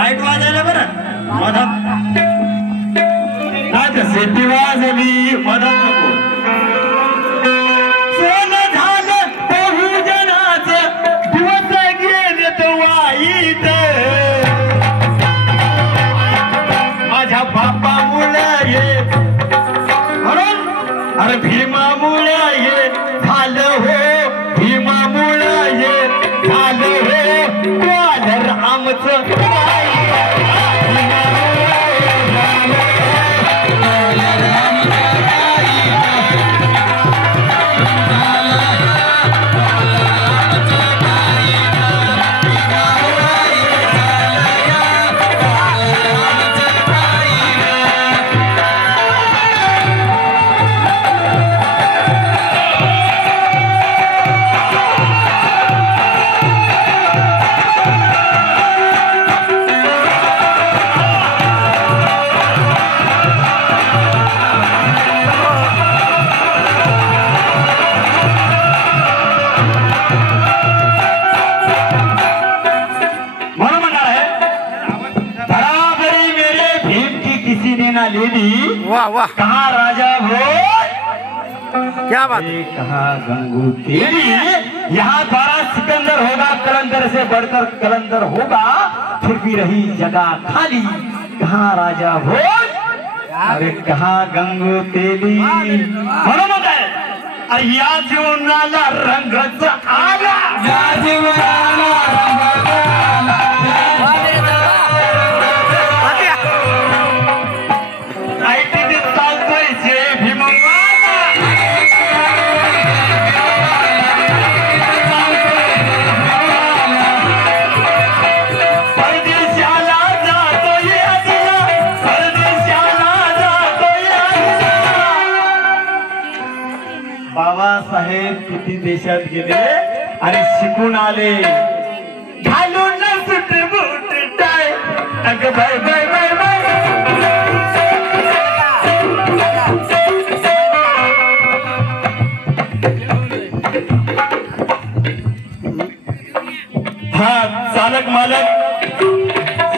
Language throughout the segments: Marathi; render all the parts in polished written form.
लाईट वाजायला बरं मधात नाही शेती वाजली मधात नको सोनं झालं बहुजनाचं दिवस गेलेत वाईट माझ्या बापामुळं ये म्हणून अरे भीमामुळं ये झालं हो भीमामुळं ये झालं हो ग्वालर आमचं वाह वाह कहा राजा भोज क्या बात कहा गंगू तेरी यहाँ द्वारा सिकंदर होगा कलंदर से बढ़कर कलंदर होगा फिर भी रही जगह खाली कहा राजा भोज अरे कहा गंगू तेली म्हणून काय अरे या जीवनाला रंगच आला या जीवनाला रंगच आला बाबासाहेब किती देशात गेले आणि शिकून आले घालून सुट बूट टाय अगं बाय बाय बाय बाय हा चालक मालक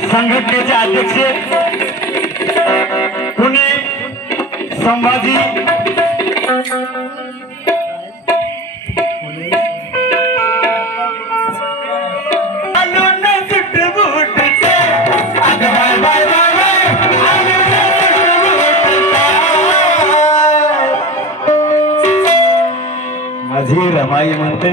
संघटनेचे अध्यक्ष पुणे संभाजी माझी रमाई म्हणते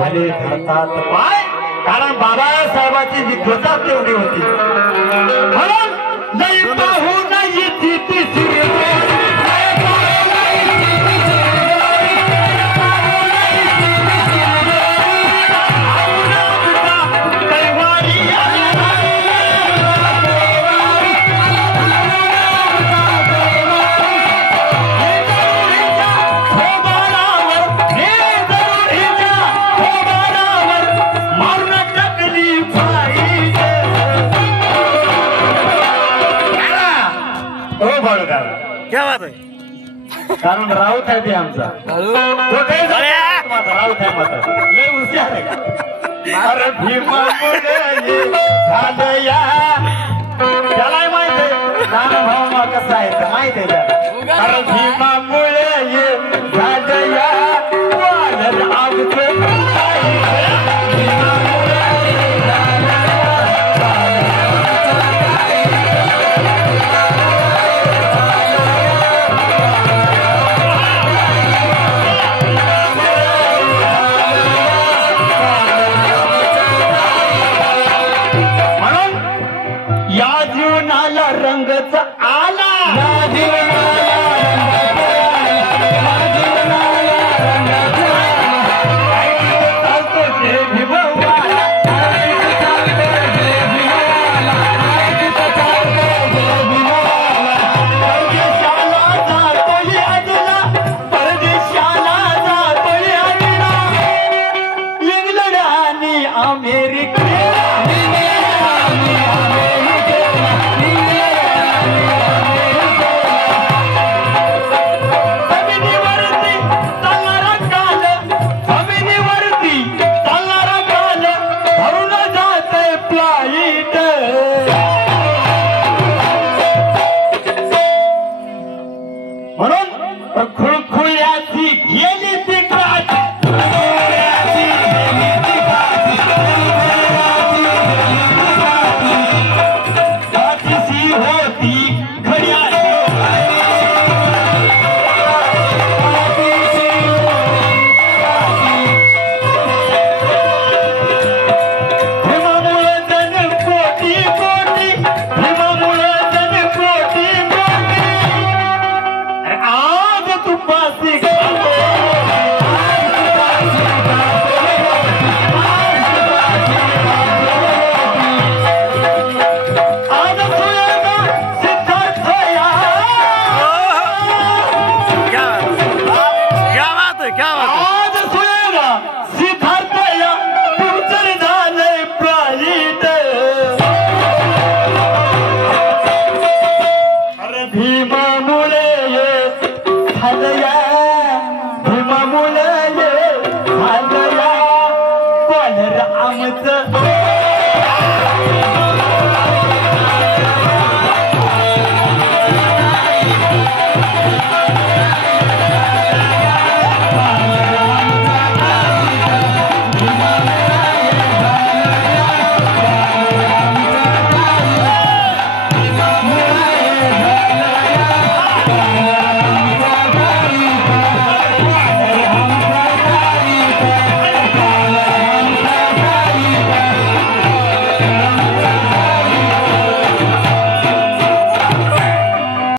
भले धरतात पाय कारण बाबासाहेबांची विद्वता तेवढी होती म्हणून लई पाहू नाही ती क्या बात आहे. कारण राऊत आहे ते आमचा कुठेही जा, राऊत आहे मात्र लय हुशार आहे. अरे भीमामुळे हे झालं या त्याला माहित आहे नाना भाऊ कसा आहे ते माहित आहे त्याला. अरे भीमामुळे हे झालं या वानर आमचं रंगच आला.